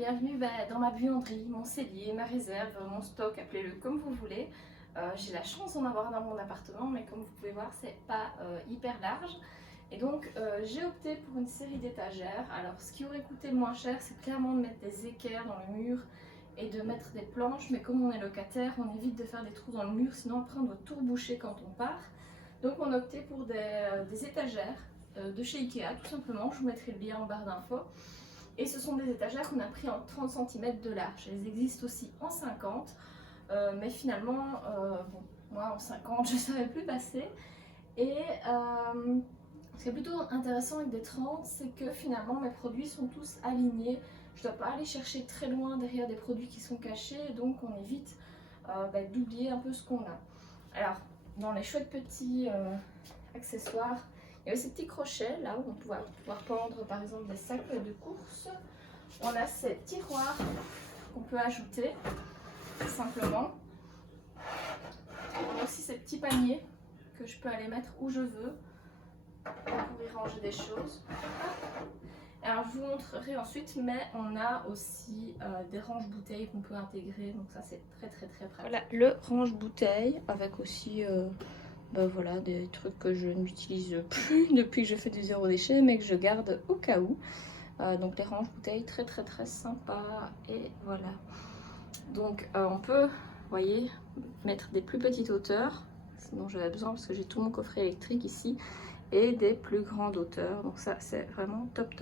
bienvenue dans ma buanderie, mon cellier, ma réserve, mon stock, appelez-le comme vous voulez. J'ai la chance d'en avoir dans mon appartement, mais comme vous pouvez voir, c'est pas hyper large. Et donc j'ai opté pour une série d'étagères. Alors ce qui aurait coûté le moins cher, c'est clairement de mettre des équerres dans le mur et de mettre des planches, mais comme on est locataire, on évite de faire des trous dans le mur, sinon après on doit tout reboucher quand on part. Donc on a opté pour des étagères de chez Ikea, tout simplement. Je vous mettrai le lien en barre d'infos. Et ce sont des étagères qu'on a pris en 30 cm de large. Elles existent aussi en 50, mais finalement, bon, moi en 50, je ne savais plus passer. Et ce qui est plutôt intéressant avec des 30, c'est que finalement mes produits sont tous alignés. Je ne dois pas aller chercher très loin derrière des produits qui sont cachés, donc on évite d'oublier un peu ce qu'on a. Alors, dans les chouettes petits accessoires, il y avait ces petits crochets là où on va pouvoir pendre par exemple des sacs de course. On a ces tiroirs qu'on peut ajouter simplement. On a aussi ces petits paniers que je peux aller mettre où je veux pour y ranger des choses. Alors je vous montrerai ensuite, mais on a aussi des range-bouteilles qu'on peut intégrer, donc ça c'est très pratique. Voilà le range-bouteille avec aussi voilà, des trucs que je n'utilise plus depuis que je fais du zéro déchet, mais que je garde au cas où. Donc les range-bouteilles très sympa. Et voilà. Donc on peut, vous voyez, mettre des plus petites hauteurs, sinon j'avais besoin parce que j'ai tout mon coffret électrique ici, et des plus grandes hauteurs. Donc ça c'est vraiment top.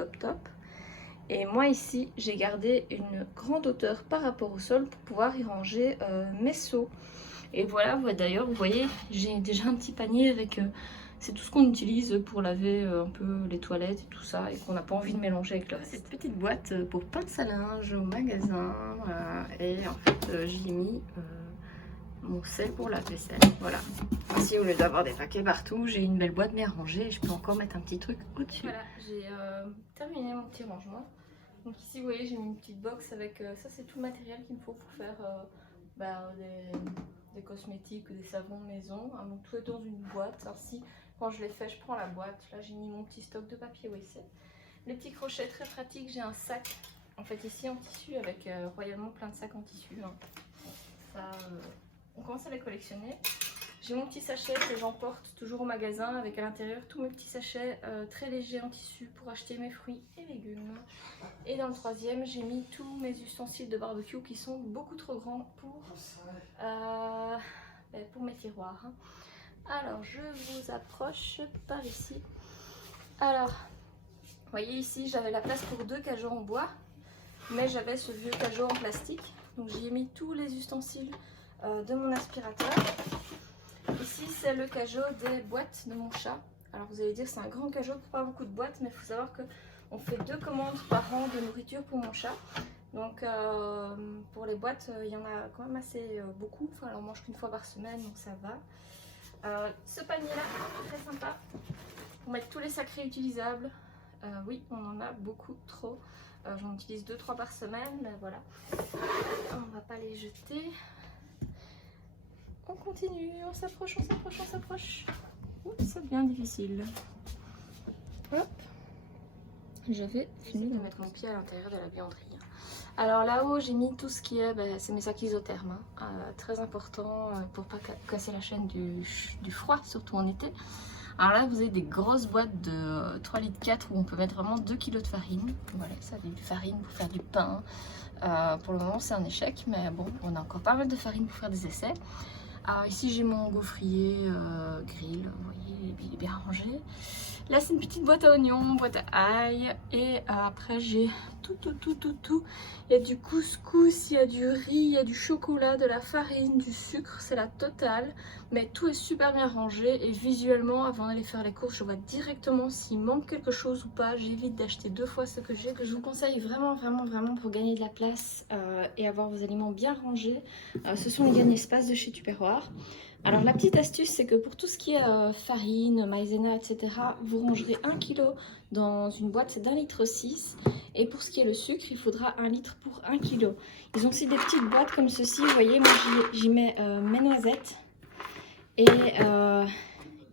Et moi ici j'ai gardé une grande hauteur par rapport au sol pour pouvoir y ranger mes seaux. Et voilà, d'ailleurs, vous voyez, j'ai déjà un petit panier avec... c'est tout ce qu'on utilise pour laver un peu les toilettes et tout ça, et qu'on n'a pas envie de mélanger avec le reste. Cette petite boîte pour pince à linge au magasin, et en fait, j'y ai mis mon sel pour la vaisselle. Voilà. Ici, au lieu d'avoir des paquets partout, j'ai une belle boîte bien rangée, et je peux encore mettre un petit truc au-dessus. Voilà, j'ai terminé mon petit rangement. Donc ici, vous voyez, j'ai mis une petite box avec... ça, c'est tout le matériel qu'il me faut pour faire... des cosmétiques ou des savons de maison, hein, donc tout est dans une boîte. Ainsi, quand je les fais, je prends la boîte. Là, j'ai mis mon petit stock de papier WC. Les petits crochets très pratiques. J'ai un sac, en fait, ici en tissu, avec royalement plein de sacs en tissu. Hein. Ça, on commence à les collectionner. J'ai mon petit sachet que j'emporte toujours au magasin, avec à l'intérieur tous mes petits sachets très légers en tissu pour acheter mes fruits et légumes. Et dans le troisième, j'ai mis tous mes ustensiles de barbecue qui sont beaucoup trop grands pour mes tiroirs. Alors, je vous approche par ici. Alors, vous voyez ici, j'avais la place pour 2 cajots en bois, mais j'avais ce vieux cajot en plastique. Donc, j'y ai mis tous les ustensiles de mon aspirateur. Ici, c'est le cajot des boîtes de mon chat. Alors, vous allez dire, c'est un grand cajot pour pas beaucoup de boîtes, mais il faut savoir que on fait 2 commandes par an de nourriture pour mon chat. Donc pour les boîtes, il y en a quand même assez beaucoup. Enfin, on mange qu'une fois par semaine, donc ça va. Ce panier-là, très sympa, pour mettre tous les sacs réutilisables. Oui, on en a beaucoup trop. J'en utilise 2-3 par semaine, mais voilà. On va pas les jeter. On continue, on s'approche. Ouh, ça devient difficile. Hop. J'avais fini de mettre mon pied à l'intérieur de la buanderie. Alors là-haut, j'ai mis tout ce qui est, c'est mes sacs isothermes, hein, très important pour pas casser la chaîne du froid, surtout en été. Alors là, vous avez des grosses boîtes de 3,4 litres où on peut mettre vraiment 2 kg de farine. Voilà, ça a du farine pour faire du pain. Pour le moment, c'est un échec, mais bon, on a encore pas mal de farine pour faire des essais. Alors ici, j'ai mon gaufrier grill, vous voyez, il est bien rangé. Là, c'est une petite boîte à oignons, boîte à ail. Et après, j'ai tout. Il y a du couscous, il y a du riz, il y a du chocolat, de la farine, du sucre. C'est la totale. Mais tout est super bien rangé. Et visuellement, avant d'aller faire les courses, je vois directement s'il manque quelque chose ou pas. J'évite d'acheter 2 fois ce que j'ai. Que je vous conseille vraiment pour gagner de la place et avoir vos aliments bien rangés. Ce sont les gagne espace de chez Tupperware. Alors la petite astuce, c'est que pour tout ce qui est farine, maïzena, etc., vous rangerez 1 kg dans une boîte d'1,6 litre. Et pour ce qui est le sucre, il faudra 1 litre pour 1 kg. Ils ont aussi des petites boîtes comme ceci, vous voyez, moi j'y mets mes noisettes. Et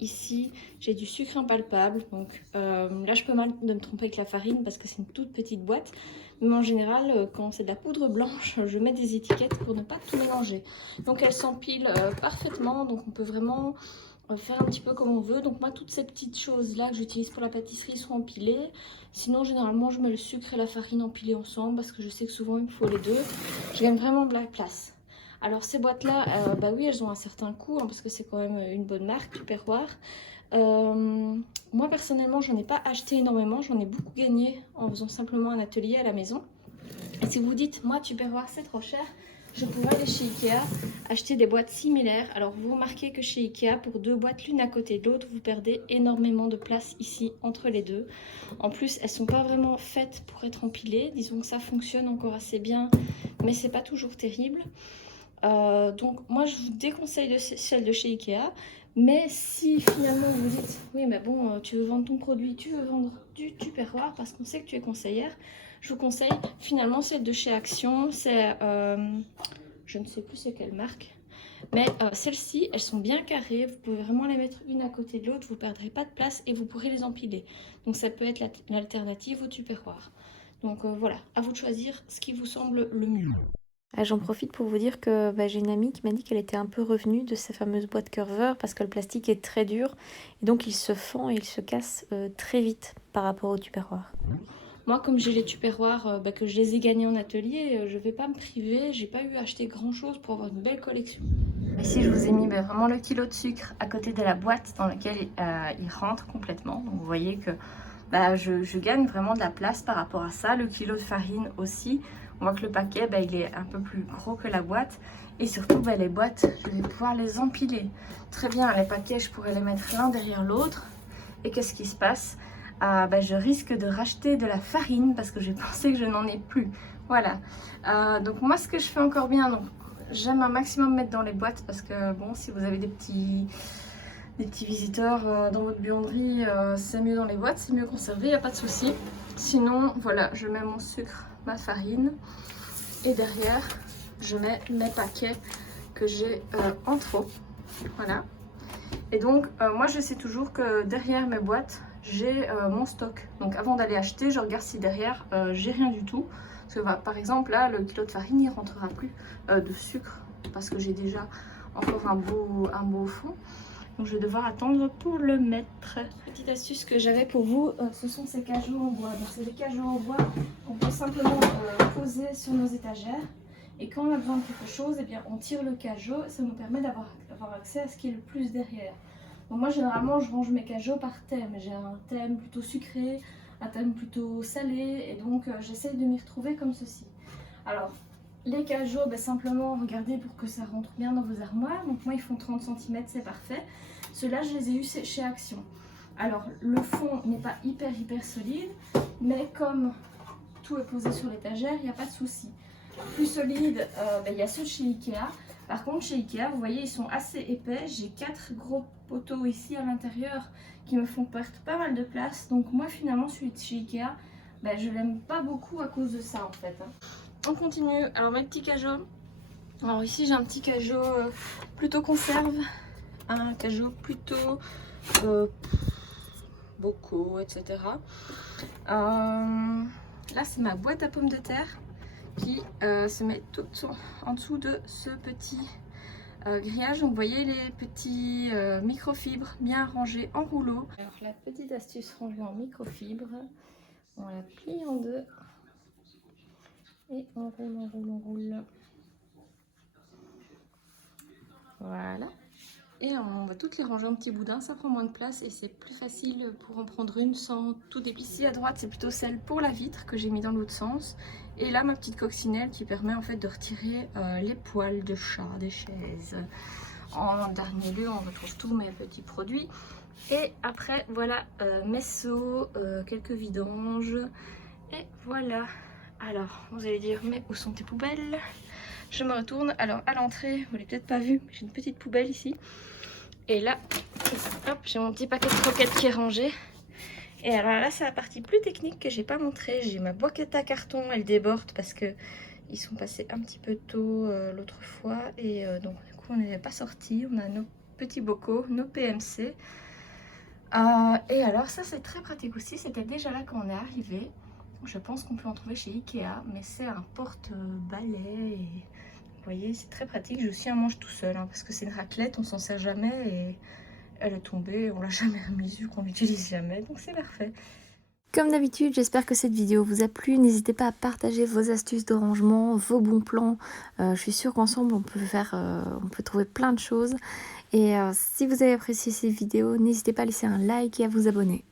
ici j'ai du sucre impalpable. Donc là je peux mal de me tromper avec la farine parce que c'est une toute petite boîte. Mais en général quand c'est de la poudre blanche, je mets des étiquettes pour ne pas tout mélanger. Donc elle s'empile parfaitement, donc on peut vraiment faire un petit peu comme on veut. Donc moi toutes ces petites choses là que j'utilise pour la pâtisserie sont empilées. Sinon généralement je mets le sucre et la farine empilés ensemble parce que je sais que souvent il me faut les deux. Je gagne vraiment de la place. Alors ces boîtes là, bah oui elles ont un certain coût hein, parce que c'est quand même une bonne marque, Tupperware. Moi personnellement j'en ai pas acheté énormément, j'en ai beaucoup gagné en faisant simplement un atelier à la maison. Et si vous dites moi Tupperware c'est trop cher, je pourrais aller chez Ikea acheter des boîtes similaires. Alors vous remarquez que chez Ikea pour 2 boîtes l'une à côté de l'autre vous perdez énormément de place ici entre les deux. En plus elles sont pas vraiment faites pour être empilées, disons que ça fonctionne encore assez bien mais c'est pas toujours terrible. Donc moi je vous déconseille celle de chez Ikea. Mais si finalement vous vous dites oui mais bon tu veux vendre ton produit, tu veux vendre du Tupperware parce qu'on sait que tu es conseillère, je vous conseille finalement celle de chez Action. C'est je ne sais plus c'est quelle marque, mais celles-ci elles sont bien carrées, vous pouvez vraiment les mettre une à côté de l'autre, vous ne perdrez pas de place et vous pourrez les empiler. Donc ça peut être l'alternative au Tupperware. Donc voilà, à vous de choisir ce qui vous semble le mieux. J'en profite pour vous dire que j'ai une amie qui m'a dit qu'elle était un peu revenue de ces fameuses boîtes Curver parce que le plastique est très dur et donc il se fend et il se casse très vite par rapport au Tupperware. Moi, comme j'ai les Tupperware, que je les ai gagnés en atelier, je vais pas me priver. J'ai pas eu à acheter grand chose pour avoir une belle collection. Ici, je vous ai mis vraiment le kilo de sucre à côté de la boîte dans laquelle il rentre complètement. Donc, vous voyez que je gagne vraiment de la place par rapport à ça. Le kilo de farine aussi. On voit que le paquet, il est un peu plus gros que la boîte. Et surtout, les boîtes, je vais pouvoir les empiler. Très bien, les paquets, je pourrais les mettre l'un derrière l'autre. Et qu'est-ce qui se passe ? Je risque de racheter de la farine parce que j'ai pensé que je n'en ai plus. Voilà. Donc moi, ce que je fais encore bien, donc j'aime un maximum mettre dans les boîtes parce que bon, si vous avez des petits visiteurs dans votre buanderie, c'est mieux dans les boîtes, c'est mieux conservé, il n'y a pas de souci. Sinon, voilà, je mets mon sucre, ma farine et derrière, je mets mes paquets que j'ai en trop. Voilà. Et donc, moi, je sais toujours que derrière mes boîtes, j'ai mon stock. Donc, avant d'aller acheter, je regarde si derrière, j'ai rien du tout. Parce que, par exemple, là, le kilo de farine, il ne rentrera plus de sucre parce que j'ai déjà encore un beau fond. Donc, je vais devoir attendre pour le mettre. Petite astuce que j'avais pour vous, ce sont ces cajots en bois. Donc, c'est des cajots en bois qu'on peut simplement poser sur nos étagères. Et quand on a besoin de quelque chose, eh bien, on tire le cajot. Ça nous permet d'avoir accès à ce qui est le plus derrière. Donc moi, généralement, je range mes cajots par thème. J'ai un thème plutôt sucré, un thème plutôt salé. Et donc, j'essaie de m'y retrouver comme ceci. Alors, les cajots, simplement, regardez pour que ça rentre bien dans vos armoires. Donc moi, ils font 30 cm, c'est parfait. Ceux-là, je les ai eus chez Action. Alors, le fond n'est pas hyper solide. Mais comme tout est posé sur l'étagère, il n'y a pas de souci. Plus solide, il y a ceux de chez Ikea. Par contre, chez Ikea, vous voyez, ils sont assez épais. J'ai 4 gros poteaux ici à l'intérieur qui me font perdre pas mal de place. Donc moi, finalement, celui de chez Ikea, je l'aime pas beaucoup à cause de ça, en fait. On continue. Alors, mes petits cajots. Alors ici, j'ai un petit cajot plutôt conserve. Un cajot plutôt bocaux, etc. Là, c'est ma boîte à pommes de terre qui se met tout en dessous de ce petit grillage. Donc vous voyez les petits microfibres bien rangés en rouleau. Alors la petite astuce rangée en microfibres, on la plie en deux et on roule. Voilà. Et on va toutes les ranger en petits boudins, ça prend moins de place et c'est plus facile pour en prendre une sans tout déplier. Ici à droite, c'est plutôt celle pour la vitre que j'ai mis dans l'autre sens. Et là, ma petite coccinelle qui permet en fait de retirer les poils de chat des chaises. En dernier lieu, on retrouve tous mes petits produits. Et après, voilà mes seaux, quelques vidanges. Et voilà. Alors, vous allez dire, mais où sont tes poubelles ? Je me retourne. Alors, à l'entrée, vous l'avez peut-être pas vu, j'ai une petite poubelle ici. Et là, hop, j'ai mon petit paquet de croquettes qui est rangé. Et alors là, c'est la partie plus technique que j'ai pas montré. J'ai ma boîte à carton, elle déborde parce que ils sont passés un petit peu tôt l'autre fois. Et donc, du coup, on n'est pas sortis. On a nos petits bocaux, nos PMC. Et alors ça c'est très pratique aussi, c'était déjà là quand on est arrivé. Je pense qu'on peut en trouver chez Ikea, mais c'est un porte-balai. Et... vous voyez, c'est très pratique. J'ai aussi un manche tout seul, hein, parce que c'est une raclette, on s'en sert jamais et elle est tombée, on l'a jamais remise vu qu'on l'utilise jamais, donc c'est parfait. Comme d'habitude, j'espère que cette vidéo vous a plu. N'hésitez pas à partager vos astuces de rangement, vos bons plans. Je suis sûre qu'ensemble on peut trouver plein de choses. Et si vous avez apprécié cette vidéo, n'hésitez pas à laisser un like et à vous abonner.